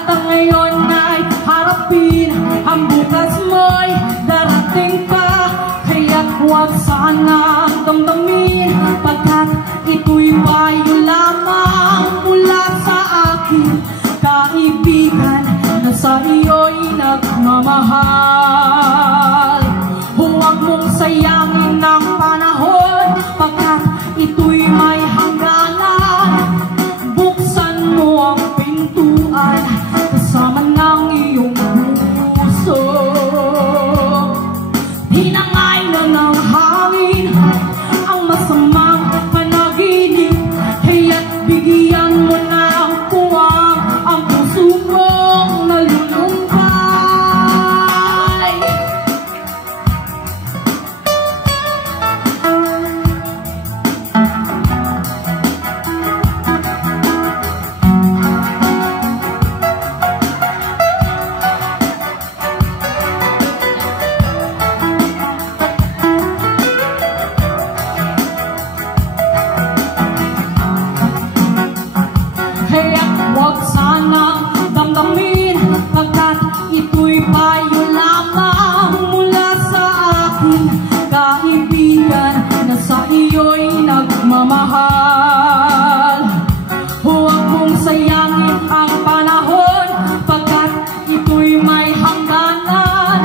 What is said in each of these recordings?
At ang ngayon ay harapin, ang bukas mo'y darating pa. Kaya't huwag sanang damdamin, pagkat ito'y payo lamang mula sa akin, kaibigan na sa iyo'y nagmamahal. Huwag mong sayangin ang panahon, pagkat ito'y may hangganan. Buksan mo ang pintuan kasama ng iyong puso. Hinangay na ng hangin ang masamang panaginip, kaya't bigyan mo na ang puwang ang puso mong nalulumbay. Huwag sanang damdamin, pagkat ito'y payo lamang mula sa akin, kaibigan na sa iyo'y nagmamahal. Huwag mong sayangin ang panahon, pagkat ito'y may hangganan.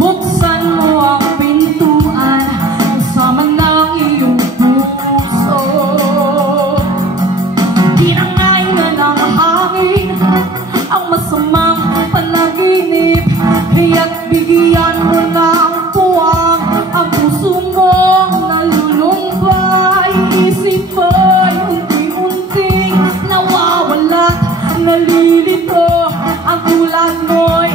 Buksan mo ang pintuan kasama ng iyong puso. Ang masamang panaginip, kaya't bigyan mo ng puwang ang puso mong nalulumbay. Isip mo'y unti-unting nawawalat, nalilito ang tulad mo'y